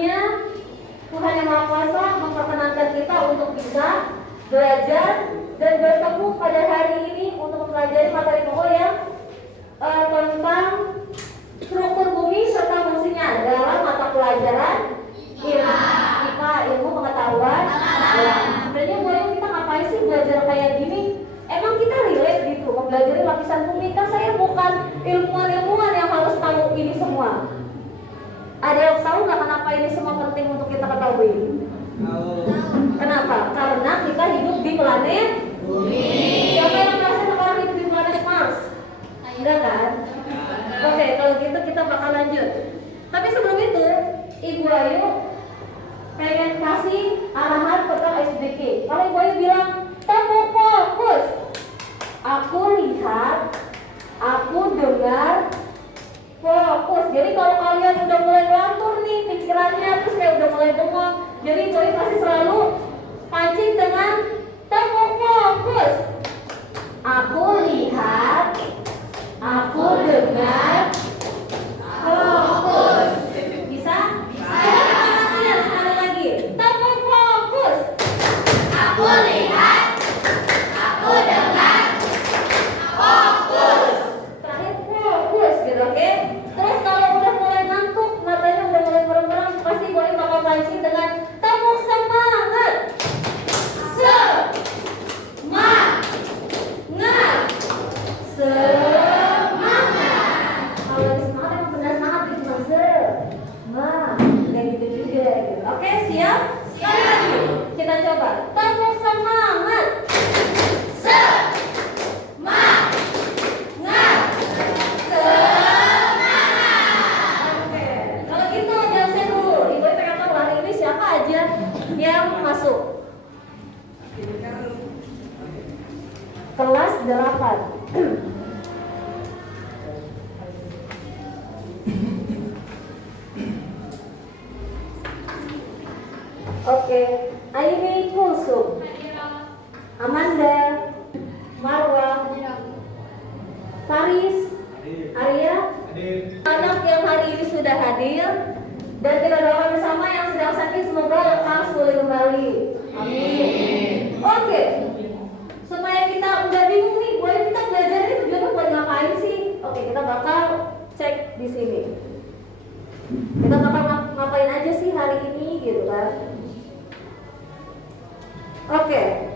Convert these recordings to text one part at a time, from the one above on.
karunia Tuhan Yang Maha Kuasa memperkenankan kita untuk bisa belajar dan bertemu pada hari ini untuk mempelajari materi pokok yang tentang struktur bumi serta fungsinya dalam mata pelajaran IPA, ilmu pengetahuan. Sebenarnya boleh kita ngapain sih belajar kayak gini? Emang kita relate gitu mempelajari lapisan bumi? Kan saya bukan ilmuwan yang harus tahu ini semua. Ada yang tahu nggak kenapa ini semua penting untuk kita ketahui? Kenapa? Karena kita hidup di planet bumi. Siapa yang merasa sekarang hidup di planet Mars? Enggak kan? Oke, kalau gitu kita bakal lanjut. Tapi sebelum itu, Ibu Ayu pengen kasih arahan tentang SDK. Kalau Ibu Ayu bilang, temu fokus. Aku lihat, aku dengar, fokus. Jadi kalau kalian udah mulai ngelantur nih pikirannya, terus kayak udah mulai bengong, jadi Ibu Ayu pasti selalu pancing dengan temu fokus. Aku lihat, aku dengar, fokus. Bisa? Bisa. Sekali lagi. Temu fokus. Aku lihat, aku dengar, fokus. Terakhir fokus gitu, oke? Terus kalau udah mulai ngantuk, matanya udah mulai merem-merem, pasti boleh bakal pancing dengan temu semangat. Semangat. Kalau lagi semangat emang benar semangat gitu, cuma semangat. Kayak gitu juga gitu. Oke, siap? Sekali lagi. Kita coba. Temu semangat. Semangat. Oke, kalau gitu jawab saya dulu. Ibu pengen tahu hari ini siapa aja yang masuk kelas 8. Oke, Aini Kulsum, Amanda, Marwa, Faris, Arya, anak yang hari ini sudah hadir, dan kita doakan bersama yang sedang sakit semoga lekas pulih kembali. Amin. Oke, supaya kita udah bingung nih, boleh kita belajar ini tujuannya buat ngapain sih? Oke, kita bakal cek di sini. Kita bakal ngapain aja sih hari ini gitu kan? Oke,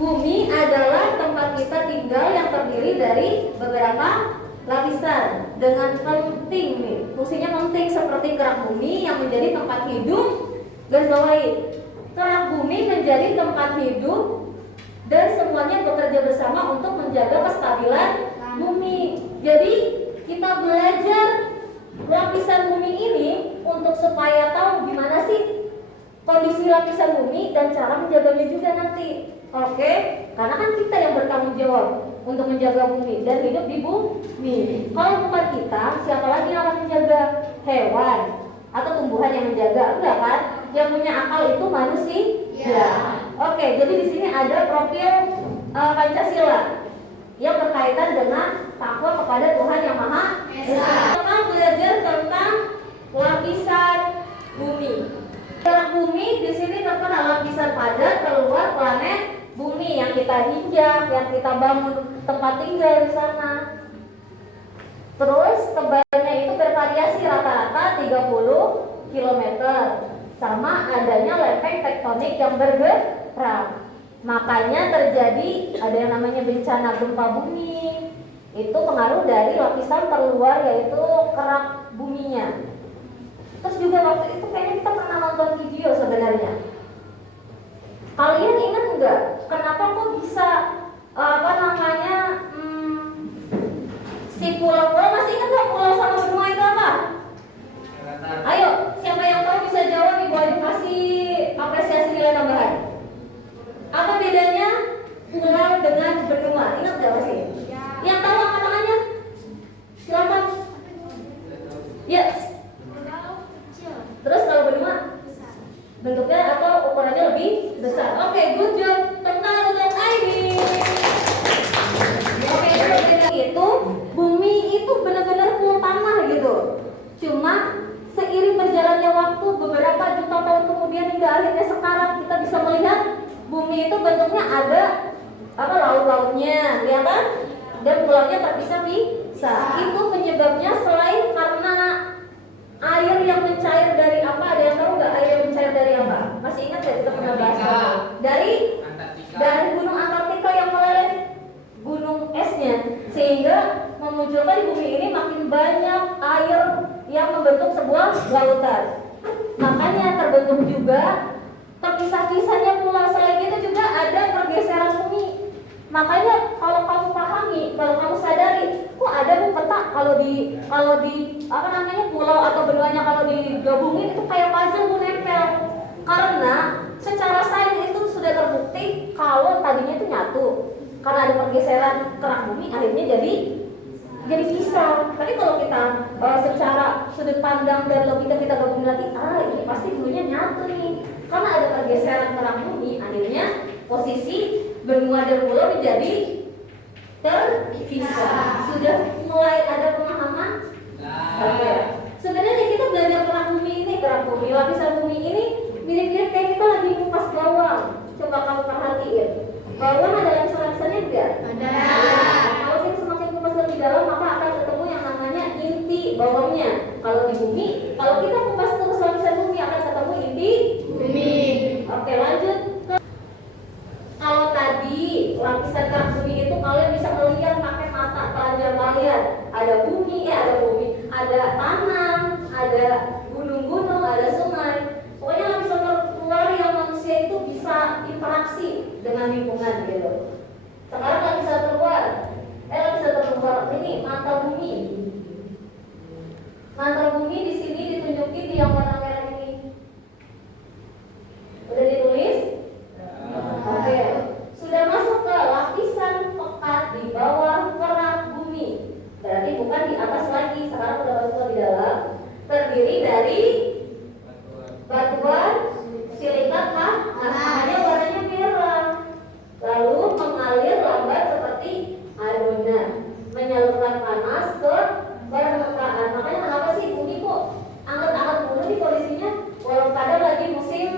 bumi adalah tempat kita tinggal yang terdiri dari beberapa lapisan dengan penting nih, fungsinya penting seperti kerak bumi yang menjadi tempat hidup. Garis bawahi, kerak bumi menjadi tempat hidup dan semuanya bekerja bersama untuk menjaga kestabilan bumi. Jadi kita belajar lapisan bumi ini untuk supaya tahu gimana sih kondisi lapisan bumi dan cara menjaganya juga nanti. Oke, karena kan kita yang bertanggung jawab untuk menjaga bumi dan hidup di bumi. Kalau bukan kita, siapa lagi yang akan menjaga? Hewan atau tumbuhan yang menjaga? Enggak kan? Yang punya akal itu manusia. Oke, jadi di sini ada profil Pancasila yang berkaitan dengan takwa kepada Tuhan Yang Maha Esa. Kita belajar tentang lapisan bumi. Kerak bumi di sini terkena lapisan padat keluar planet bumi yang kita injak, yang kita bangun tempat tinggal di sana. Terus tebalnya itu bervariasi rata-rata 30 km. Sama adanya lempeng tektonik yang bergerak. Makanya terjadi ada yang namanya bencana gempa bumi. Itu pengaruh dari lapisan terluar yaitu kerak buminya. Terus juga waktu itu kayaknya kita pernah nonton video sebenarnya. Kalian ingat nggak kenapa kok bisa si pulau-pulau, masih ingat nggak pulau sama benua itu apa? Ayo, siapa yang tahu bisa jawab, Ibu Ayu kasih apresiasi nilai tambahan. Apa bedanya pulau dengan benua? Ingat nggak masih? Yang tahu angkat tangannya? Silakan. Yes. Terus kalau benua? Bentuknya atau ukurannya lebih besar. Oke, good job. Tentang untuk ID. Oke, itu bumi itu benar-benar full tanah gitu. Cuma seiring berjalannya waktu beberapa itu bentuknya ada apa laut-lautnya, ya kan? Dan pulaunya terpisah-pisah. Itu penyebabnya selain karena air yang mencair dari apa? Ada yang tahu nggak air yang mencair dari apa? Masih ingat ya kita pernah bahas dari gunung Antartika yang meleleh gunung esnya, sehingga memunculkan di bumi ini makin banyak air yang membentuk sebuah lautan. Makanya terbentuk juga terpisah-pisahnya pulau. Selain itu juga ada pergeseran bumi. Makanya kalau kamu pahami, kalau kamu sadari, kok ada bu peta kalau di apa namanya pulau atau benuanya kalau digabungin itu kayak puzzle bu nempel. Karena secara sains itu sudah terbukti kalau tadinya itu nyatu. Karena ada pergeseran kerak bumi akhirnya jadi pisah. Tapi kalau kita secara sudut pandang dan logika kita gabungin lagi, ini pasti dulunya nyatu nih. Karena ada pergeseran kerak bumi, akhirnya posisi benua dan pulau menjadi terpisah. Sudah mulai ada pemahaman? Oke. Sebenarnya kita belajar kerak bumi, lapisan bumi ini mirip-mirip kayak kita lagi ngupas bawang. Coba kamu perhatiin. Bawang ada lapisan-lapisannya enggak? Ada. Kalau kita semakin kupas lebih dalam, maka akan ketemu yang namanya inti bawangnya. Kalau di bumi, kalau kita kupas terus lapisan bumi akan ketemu inti bumi. Oke, lanjut. Kalau tadi lapisan kerak bumi itu kalian bisa melihat pakai mata telanjang kalian. Ada bumi, ada tanah, ada gunung-gunung, ada sungai. Pokoknya lapisan terluar yang manusia itu bisa interaksi dengan lingkungan gitu. Sekarang lapisan terluar ini mantel bumi. Mantel bumi di sini ditunjukin di yang warna merah ini. Udah ditulis? Oke. Sudah masuk ke lapisan pekat di bawah kerak bumi. Berarti bukan di atas lagi. Sekarang udah masuk lebih dalam. Terdiri dari batuan, silikat, makanya warnanya merah. Lalu mengalir lambat seperti adonan, menyalurkan panas ke permukaan. Makanya kenapa sih bumi kok angkat-angkat mulu nih kondisinya? Walau kadang lagi musim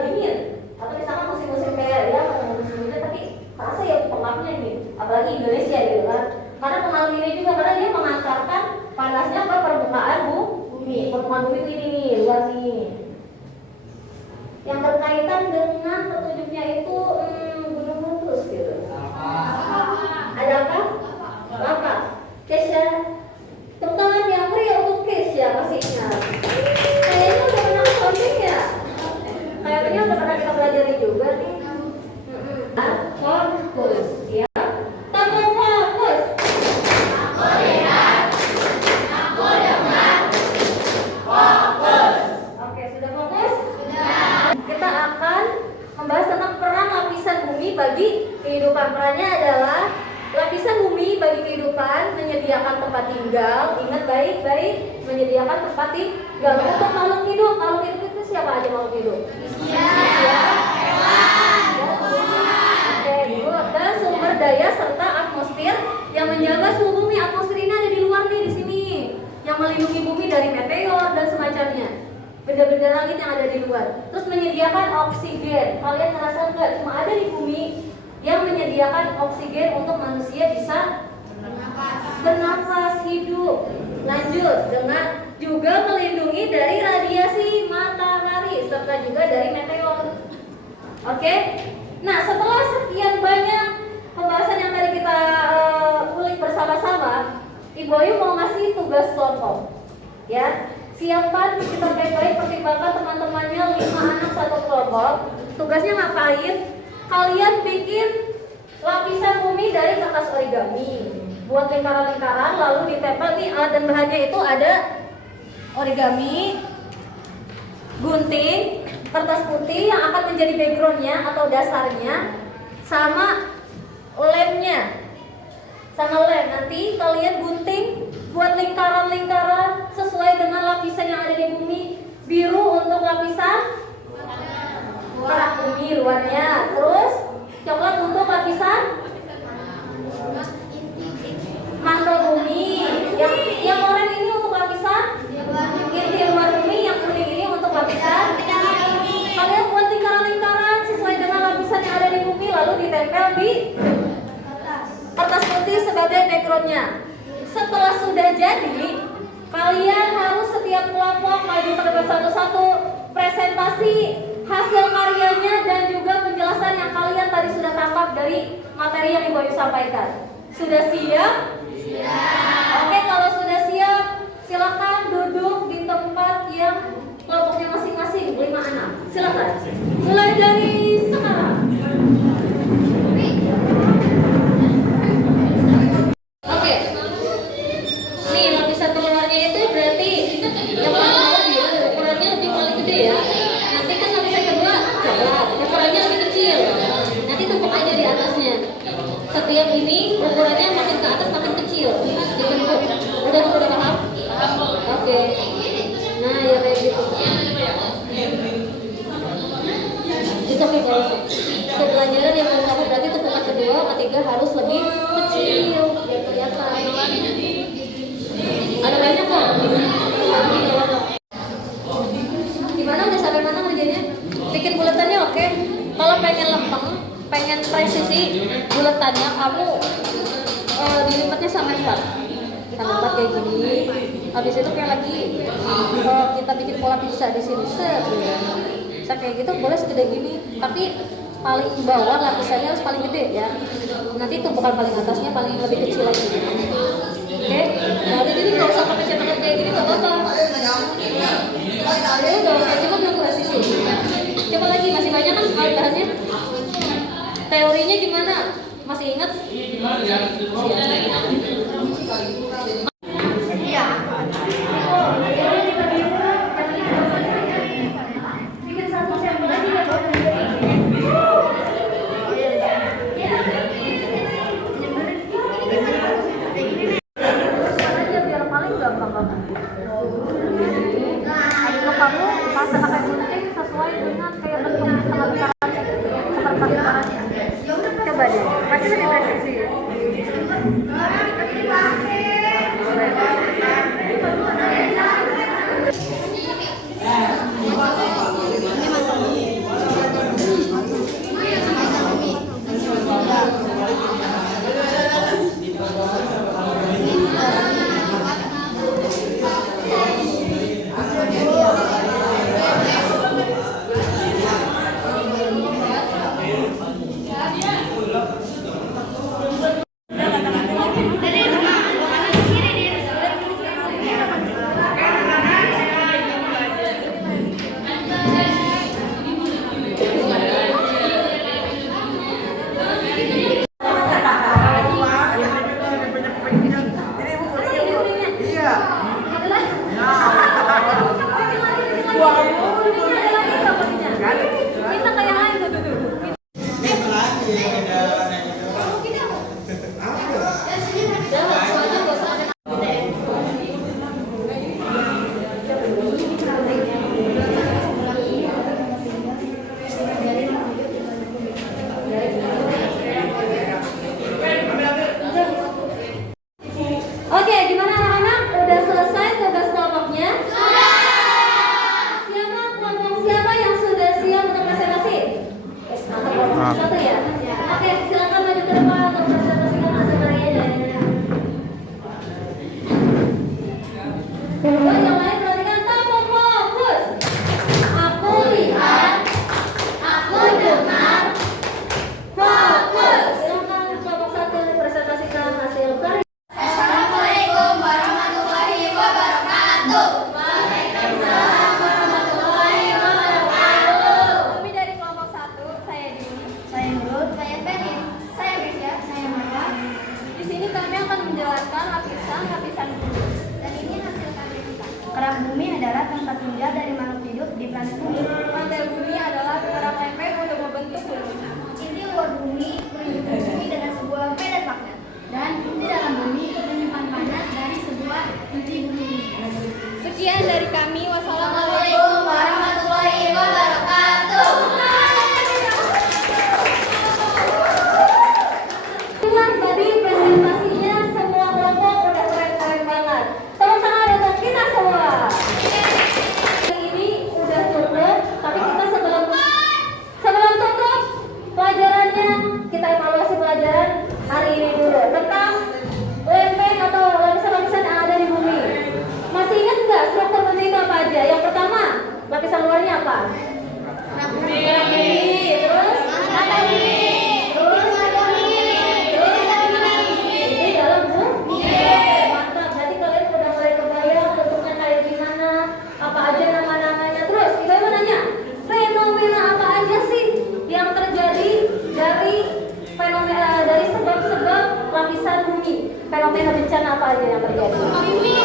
dingin, atau misalkan musim-musim kayak ya musim hujan, tapi terasa ya pengapnya nih, apalagi Indonesia gitu kan. Karena pengaruh ini juga karena dia mengantarkan panasnya ke permukaan bumi. Permukaan bumi ini nih, luar nih. Yang berkaitan dengan petunjuknya itu gunung meletus gitu. Ada apa? Lava. Kesya. Tepuk tangan yang meriah untuk Kesya pastinya. Kayaknya udah pernah coding ya. Kayaknya udah pernah kita pelajari juga nih. Fokus ya. Tambah fokus. Aku lihat, aku dengar. Fokus. Oke, sudah fokus? Sudah. Kita akan membahas tentang peran lapisan bumi bagi kehidupan. Perannya adalah lapisan bumi bagi kehidupan menyediakan tempat tinggal. Ingat baik-baik, menyediakan tempat tinggal untuk makhluk hidup. Makhluk hidup itu siapa aja makhluk hidup? Dan sumber daya serta atmosfer yang menjaga suhu bumi. Atmosfer ini ada di luar nih, di sini, yang melindungi bumi dari meteor dan semacamnya, benda-benda langit yang ada di luar. Terus menyediakan oksigen. Kalian ngerasa nggak cuma ada di bumi yang menyediakan oksigen untuk manusia bisa bernafas hidup. Lanjut, dengan juga melindungi dari radiasi matahari serta juga dari meteor. Oke. Nah, setelah sekian banyak pembahasan yang tadi kita ulik bersama-sama, Ibu Ayu mau ngasih tugas kelompok. Ya, siapkan kita baik-baik, pertimbangkan teman-temannya 5 anak satu kelompok. Tugasnya ngapain? Kalian bikin lapisan bumi dari kertas origami. Buat lingkaran-lingkaran lalu ditempel nih, alat dan bahannya itu ada origami, gunting, kertas putih yang akan menjadi backgroundnya atau dasarnya, sama lemnya, sama lem. Nanti kalian gunting buat lingkaran-lingkaran sesuai dengan lapisan yang ada di bumi. Biru untuk lapisan kerak bumi luarnya, terus coklat untuk lapisan mantel bumi. Yang oranye ini untuk lapisan inti luar bumi, yang kuning ini untuk lapisan. Kalian buat lingkaran-lingkaran sesuai menangkap dari materi yang Ibu Ayu sampaikan. Sudah siap? Siap. Oke, kalau sudah siap, silakan duduk di tempat yang kelompoknya masing-masing, 5-6. Silakan. Mulai dari sekarang. Oke. Nih, lapisan keluarnya itu berarti yang paling bawah ukurannya lebih paling gede ya. Nanti kan lapisan kedua coklat, ukurannya lebih kecil. Nanti tumpuk aja di atasnya. Setiap ini ukurannya makin ke atas makin kecil. Ditumpuk. Udah paham? Oke. Nah, ya kayak gitu. Itu oke kalau untuk pelajaran yang mau kamu berarti tumpukan kedua, ketiga harus lebih kecil biar kelihatan. Ada banyak kok. Gimana udah sampai mana kerjanya? Bikin buletannya oke. Kalau pengen lempeng, pengen presisi buletannya, kamu dilipatnya sama 4 kayak gini. Habis itu kayak lagi kita bikin pola pizza di sini set gitu. Kayak gitu boleh segede gini, tapi paling bawah lapisannya harus paling gede ya. Nanti tumpukan paling atasnya paling lebih kecil lagi. Oke, nah jadi nggak usah pakai cetakan kayak gini nggak apa-apa. Ya udah, coba belum presisi. Coba lagi, masih banyak kan bahannya. Teorinya gimana? Masih ingat? Iya. Bikin satu sampel lagi ya buat biar paling gampang banget. Ayo kamu pas pakai gunting sesuai dengan kayak bentuk setengah lingkaran seperti lingkarannya. Coba deh, pasti lebih presisi. Kita kayak lain tuh. Oke, gimana anak-anak? Udah selesai tugas kelompoknya? Siapa yang sudah siap untuk presentasi? Satu ya? Oke, silakan maju ke depan untuk presentasikan hasil karyanya. Yang lain perhatikan, tamu fokus. Aku lihat, aku dengar, fokus. Silakan kelompok 1 presentasikan hasil karya. Assalamualaikum warahmatullahi wabarakatuh. Waalaikumsalam warahmatullahi wabarakatuh. Kami dari kelompok 1, saya Dini, saya Nurul, saya Ferin, saya Mesya, saya Marwa. Di sini kami akan menjelaskan lapisan bumi. Dan ini hasil karya kita. Kerak bumi adalah tempat tinggal dari makhluk hidup di planet bumi. Mantel bumi adalah kerak lempeng untuk membentuk bumi. Inti luar bumi menyimpan bumi dengan sebuah medan magnet. Dan inti dalam bumi menyimpan panas dari sebuah inti bumi. Sekian dari kami. Wassalamualaikum warahmatullahi wabarakatuh. Dengan tadi presentasinya semua kelompok udah keren-keren banget. Tepuk tangan untuk kita semua. Ini udah tutup, tapi kita sebelum tutup pelajarannya, kita evaluasi pelajaran hari ini dulu tentang lempeng atau lapisan-lapisan yang ada di bumi. Masih ingat nggak struktur bumi itu apa aja? Yang pertama, lapisan luarnya apa? Kerak bumi. Terus? Terus? fenomena bencana apa aja yang terjadi?